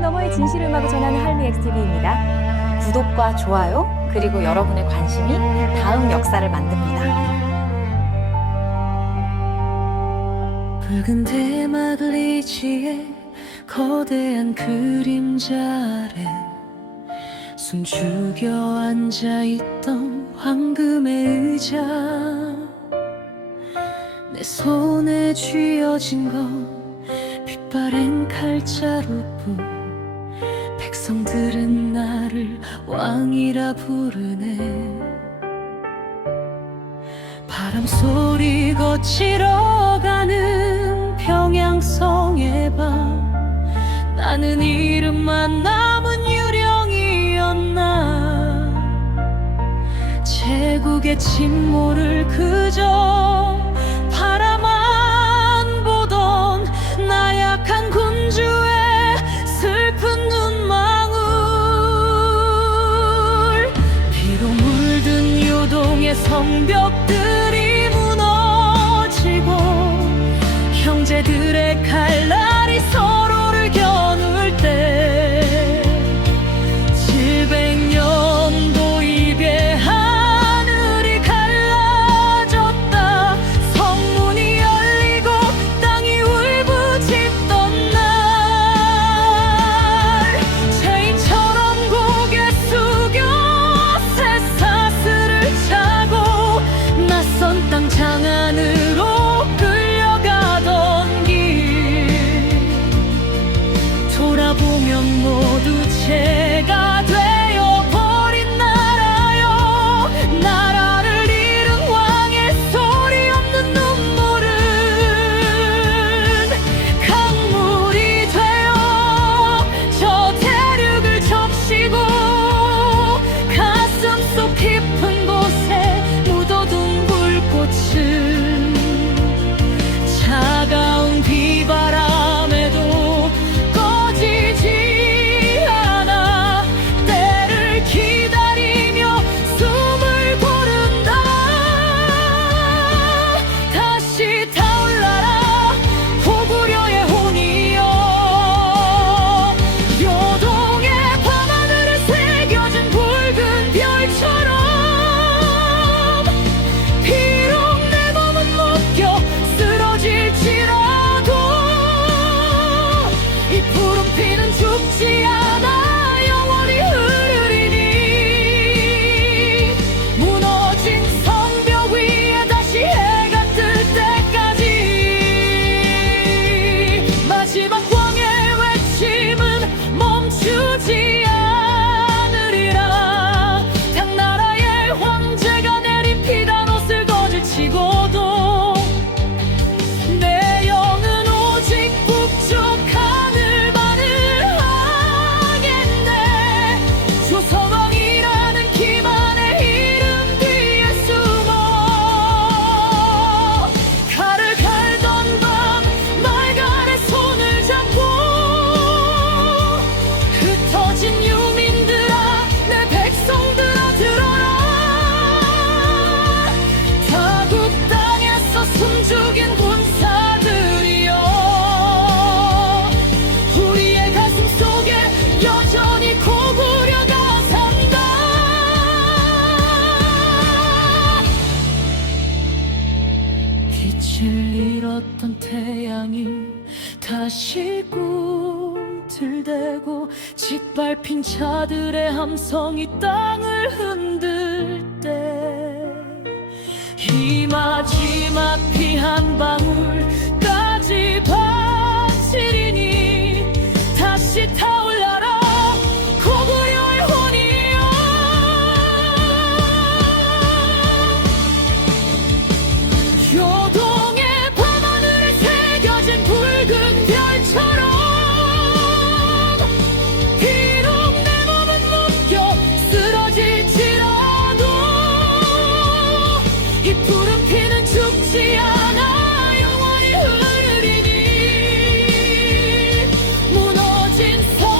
세상 너머의 진실 음악을 전하는 할리엑스TV입니다. 구독과 좋아요, 그리고 여러분의 관심이 다음 역사를 만듭니다. 붉은 대막 리지에 거대한 그림자 아래 숨죽여 앉아있던 황금의 의자, 내 손에 쥐어진 건 빛바랜 칼자루뿐. 백성들은 나를 왕이라 부르네. 바람소리 거칠어가는 평양성의 밤, 나는 이름만 남은 유령이었나. 제국의 침몰을 그저 바라만 보던 나약한 군주의 슬픈 눈망울. 피로 물든 요동의 성벽들이 무너지고 형제들의 칼날이 서로를 겨눌 때 700년도 입에 하늘이 갈라졌다. 성문이 열리고 땅이 울부짖던 날, 죄인처럼 고개 숙여 쇠사슬을 차고 낯선 땅 장안으로 돌아보면 모두 죄가 되어버린 나라여. 나라를 잃은 왕의 소리 없는 눈물은 강물이 되어 저 대륙을 적시고 가슴 속 깊은 곳에 묻어둔 불꽃은 차가운 비바람에도 죽지 않아 영원히 흐르리니. 무너진 성벽 위에 다시 해가 뜰 때까지 마지막 왕의 외침은 멈추지 않으리라. 당나라의 황제가 내린 피단 옷을 거질치고도 내 영은 오직 북쪽 숨죽인 군사들이여, 우리의 가슴 속에 여전히 고구려가 산다. 빛을 잃었던 태양이 다시 꿈틀대고 짓밟힌 자들의 함성이 땅을 흔들 때 이 마지막 피 한 방울까지 바치리니 다시 타올라라 고구려의 혼이여. 요동의 밤하늘에 새겨진 붉은 별처럼 비록 내 몸은 묶여 쓰러질지라도 이 푸른 피는 죽지 않아 영원히 흐르리니. 무너진 성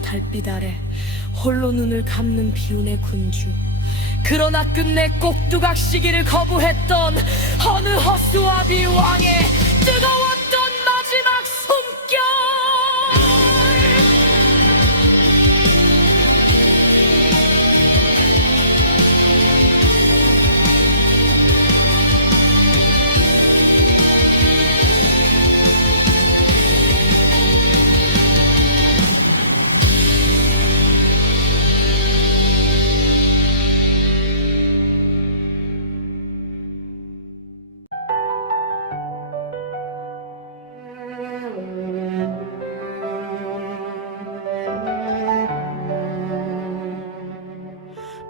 어두운 달빛 아래 홀로 눈을 감는 비운의 군주. 그러나 끝내 꼭두각 시기를 거부했던 어느 허수아비 왕의 뜨거웠던 마지막 숨결.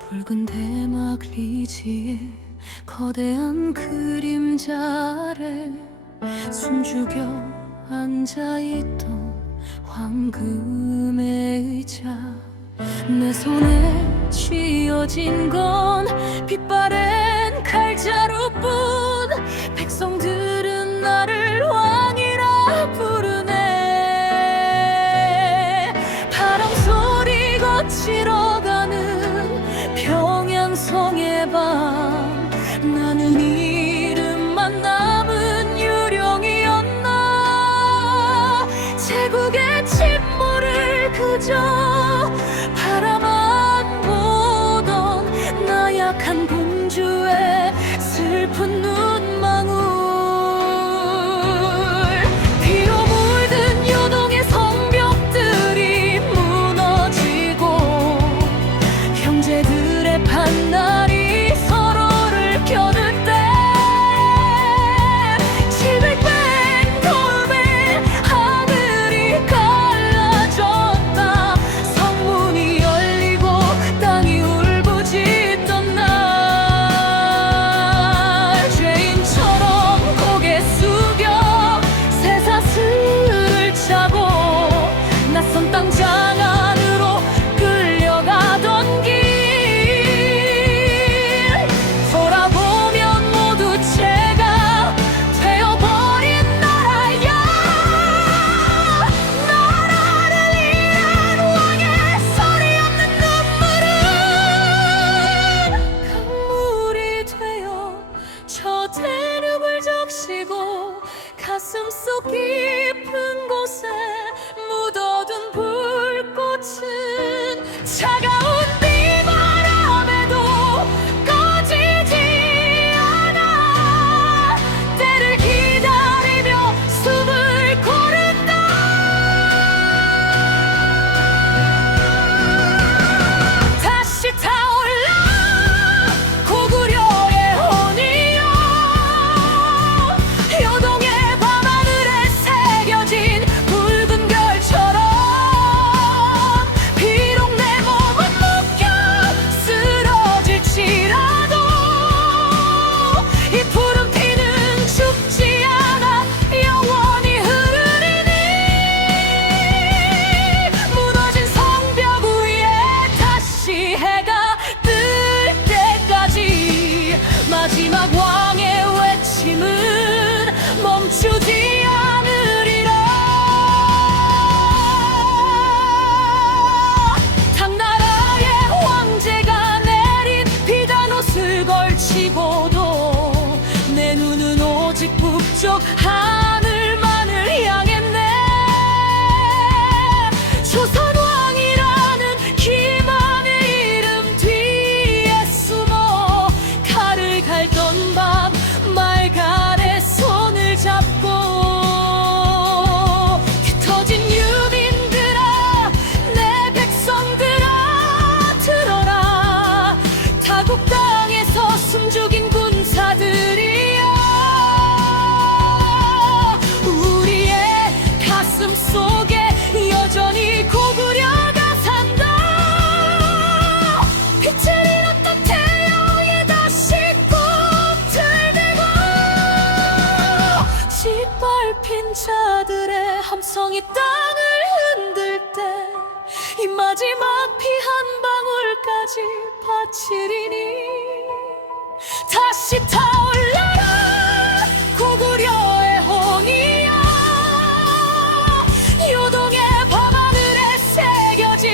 붉은 대막 리지에 거대한 그림자 아래 숨죽여 앉아있던 황금의 의자. 내 손에 쥐어진 건 빛바랜 칼자루뿐. 백성들은 나를 왕이라 부르네. 바람 소리 거칠어 가는 평양성의 밤. 나는 이름만 남은 유령이었나. 제국의 침몰을 그저 바라만 보던 나약한 공주의 슬픈 눈망울. 피로 물든 요동의 성벽들이 무너지고 형제들의 판단이 서로를 겨눌 때 칠백뱅 돌배 하늘이 갈라졌다. 성문이 열리고 땅이 울부짖던 날. 죄인처럼 고개 숙여 쇠사슬을 차고 낯선 땅 장안으로 끌려가던 길. 돌아보면 모두 죄가 되어버린 나라야. 나라를 잃은 왕의 소리 없는 눈물은 강물이 되어 저 대륙을 적시고 가슴 속 깊은 곳에 묻어둔 불꽃은 차가운 비바람에도 꺼지지 않아. 때를 기다리며 숨을 고른다. 다시 타올라 고구려의 혼이여. 요동의 밤하늘에 새겨진 붉은 별처럼. 비록 내 몸은 묶여 쓰러질지라도 이 푸른 피는 죽지 않아 영원히 흐르리니. 무너진 성벽 위에 다시 해가 뜰 때까지 마지막 왕의 외침은 멈추지 않으리라. 당나라의 황제가 내린 비단 옷을 걸치고도 내 눈은 오직 북쪽 하늘만을 향했네. 조선왕이라는 기만의 이름 뒤에 숨어 칼을 갈던 밤 말갈의 손을 잡고. 뒤터진 유민들아 내 백성들아 들어라. 타국 땅에서 숨죽인 군사들이여. 우리의 가슴 속에 여전히 고구려가 산다. 빛을 잃었던 태양에 다시 꿈틀 대고 짓밟힌 자들의 함성이 땅을 흔들 때 이 마지막 피 한 방울까지 바치리니. 다시 타올라라 고구려의 혼이여. 요동의 밤하늘에 새겨진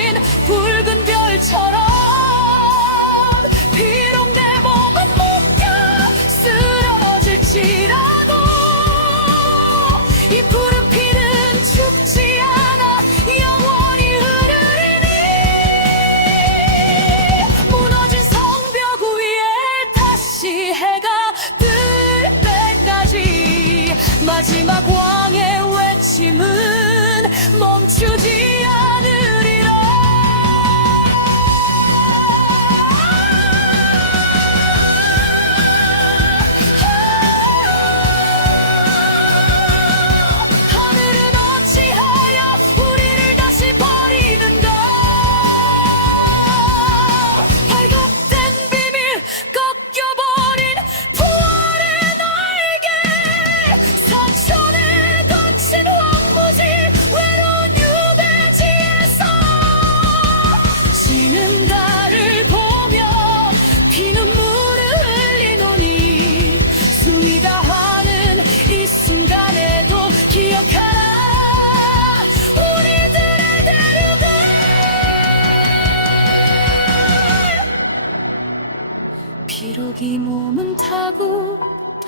결국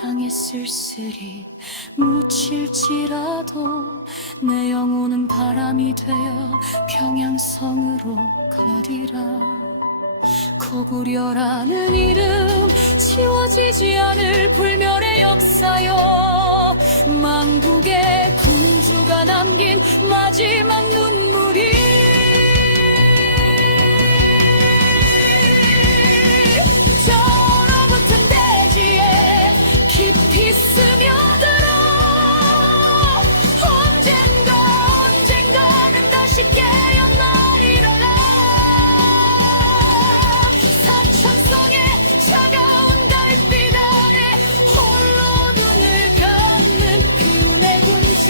땅에 쓸쓸히 묻힐지라도 내 영혼은 바람이 되어 평양성으로 가리라. 고구려라는 이름 지워지지 않을 불멸의 역사여, 망국의 군주가 남긴 마지막 눈물이 얼어붙은 대지에 깊이 스며들어 언젠가는 다시 깨어나리라. 사천성의 차가운 달빛 아래 홀로 눈을 감는 비운의 군주,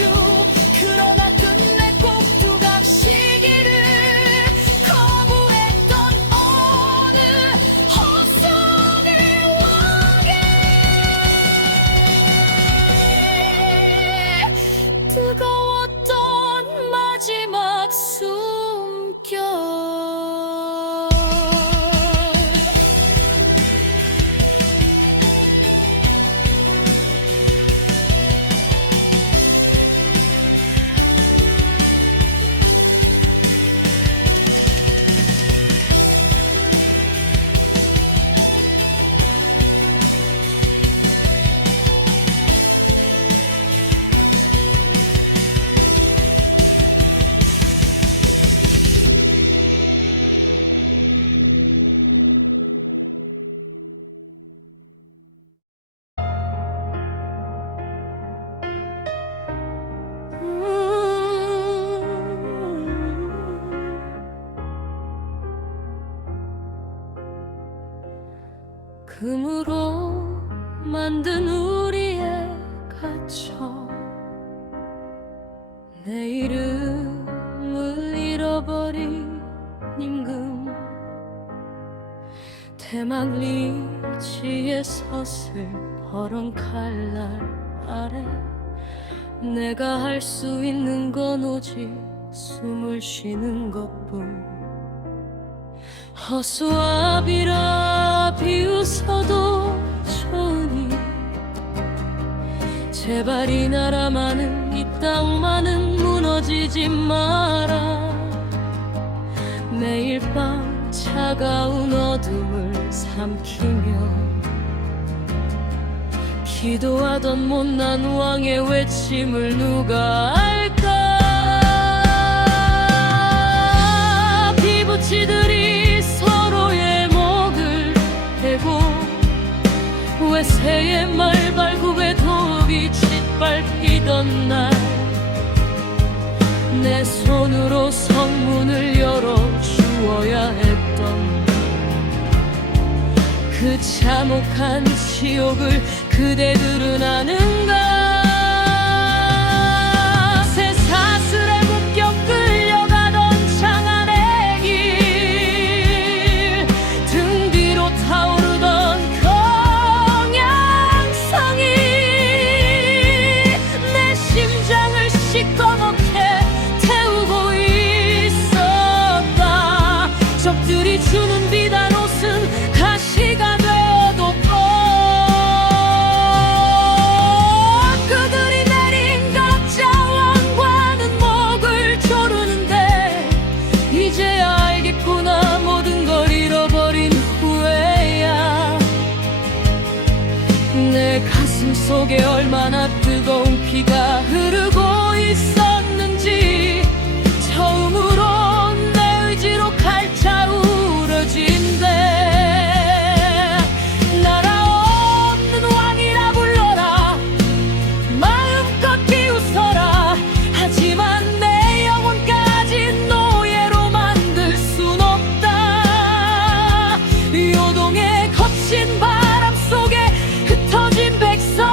그러나 끝내 꼭 두각시기를 거부했던 어느 헛소리 왕의 뜨거웠던 마지막 숨결. 금으로 만든 우리의 갇혀 내 이름을 잃어버린 임금, 대만 리치에 섰을 퍼런 칼날 아래 내가 할 수 있는 건 오직 숨을 쉬는 것뿐. 허수아 비라 비웃어도 좋으니 제발 이 나라만은, 이 땅만은 무너지지 마라. 매일 밤 차가운 어둠을 삼키며 기도하던 못난 왕의 외침을 누가 알까. 피부치들이 서로의 목을 베고 외세의 말발굽에 독이 짓밟히던 날, 내 손으로 성문을 열어주어야 했던 그 참혹한 지옥을 그대들은 아는가. 쇠사슬에 묶여 끌려가던 장안의 길, 등 뒤로 타오르던 평양성이 내 심장을 시꺼멓게 태우고 있었다. 적들이 주는 비단옷은 가시가 되어도 그들이 내린 각자 왕관은 목을 조르는데 이제야 알겠구나. 모든 걸 잃어버린 후에야 내 가슴 속에 얼마나 뜨거운 피가 흐르고 있었는지. 처음으로 내 의지로 갈차우러진대. 나라 없는 왕이라 불러라, 마음껏 비웃어라. 하지만 내 영혼까지 노예로 만들 순 없다. 요동의 거친 바람 속에 흩어진 백성들아,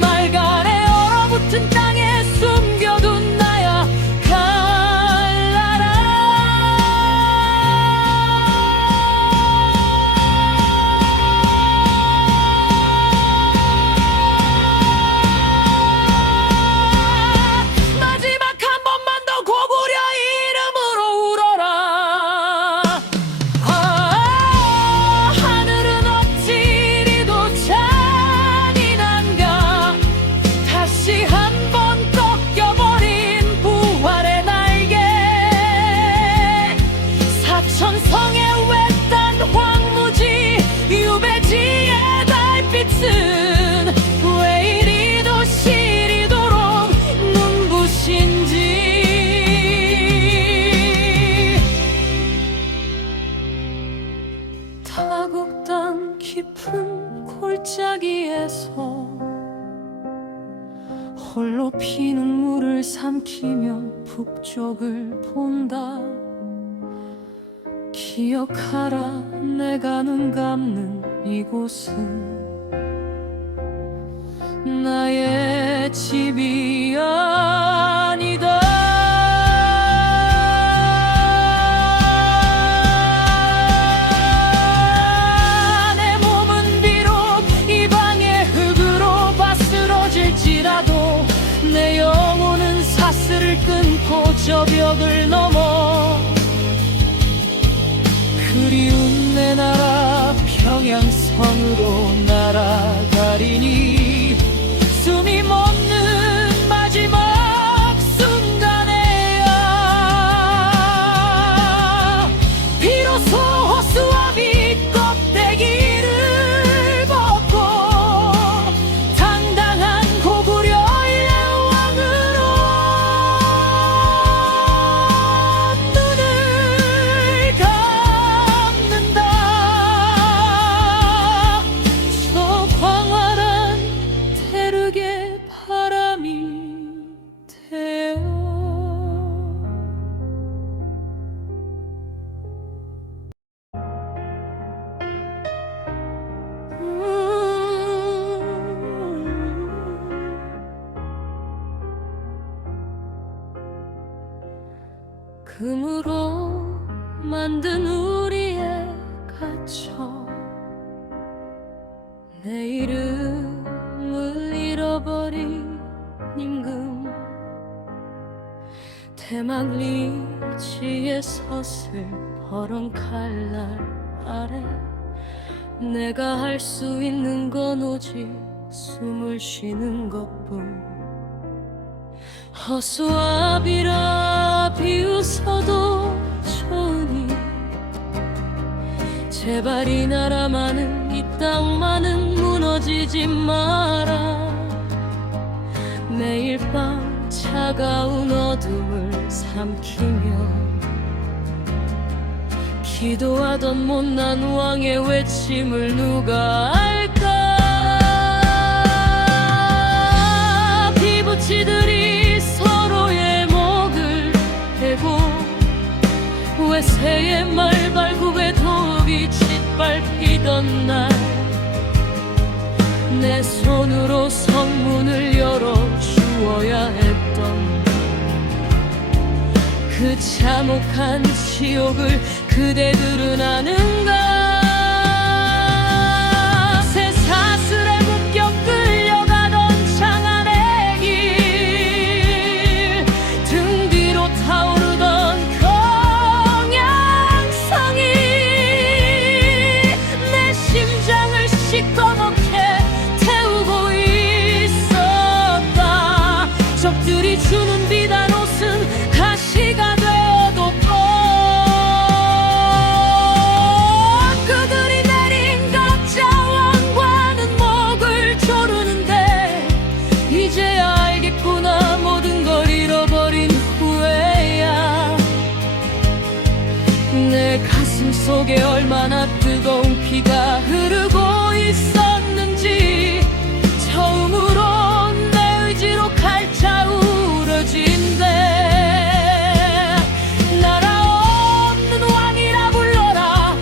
말갈에 얼어붙은 땅에 숨 깊은 골짜기에서 홀로 피는 물을 삼키며 북쪽을 본다. 기억하라, 내가 눈 감는 이곳은 나의 집이 아니다. 내 몸은 비록 이 방의 흙으로 바스러질지라도 내 영혼은 사슬을 끊고 저 벽을 넘어 그리운 내 나라 평양성으로 날아가리니 숨이 멎는 마지막 순간에야 비로소 호수와 빛 껍데기를 벗고 당당한 고구려의 왕으로 눈을 감는다. 저 광활한 대륙의 바람이 되어 금으로 만든 우리의 갇혀 내 이름을 잃어버린 임금 대만 리치의 서슬 버런 칼날 아래 내가 할 수 있는 건 오직 숨을 쉬는 것뿐. 허수아비라 비웃어도 좋으니 제발 이 나라만은 이 땅만은 무너지지 마라. 매일 밤 차가운 어둠을 삼키며 기도하던 못난 왕의 외침을 누가 알까. 피부치들이 서로의 목을 베고 외세의 말발굽에 독이 짓밟히던 날 내 손으로 성문을 열어주어야 했던 그 참혹한 지옥을 그대들은 아는가. 새 사슬에 묶여 끌려가던 장안의 길 등 뒤로 타오르던 평양성이 내 심장을 시꺼멓게 태우고 있었다. 적들이 주는 비단옷은 가시가 되어도 그들이 내린 각자 왕과는 목을 조르는데 이제야 알겠구나. 모든 걸 잃어버린 후에야 내 가슴 속에 얼마나 뜨거운 피가 흐르고 있었는지. 처음으로 내 의지로 갈차 우러진대. 나라 없는 왕이라 불러라.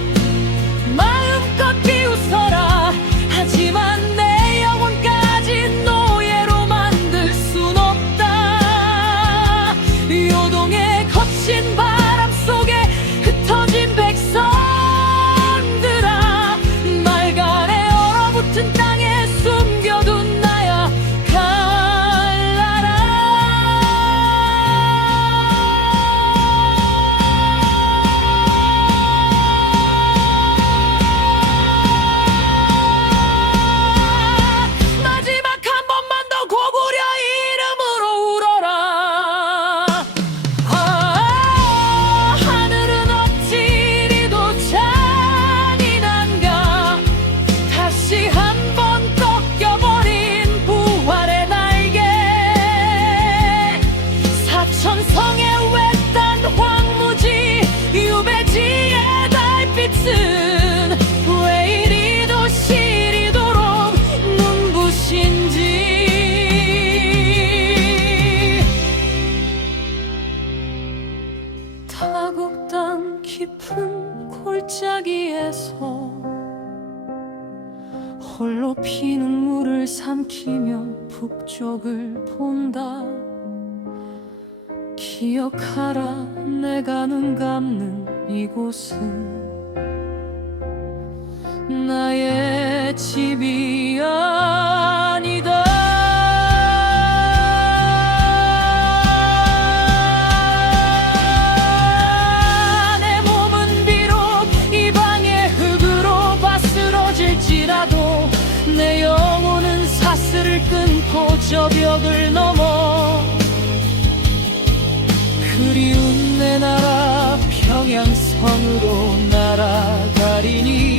마음껏 비웃어라. 하지만 내 영혼까지 노예로 만들 순 없다. 요동의 거친 바람 속에 흩어진 백성을 홀로 피눈물을 삼키며 북쪽을 본다. 기억하라, 내가 눈 감는 이곳은 나의 집이 아니다. 내 몸은 비록 이 방의 흙으로 바스러질지라도 내 영혼은 사슬을 끊고 저 벽을 넘어 그리운 내 나라 평양성으로 날아가리니.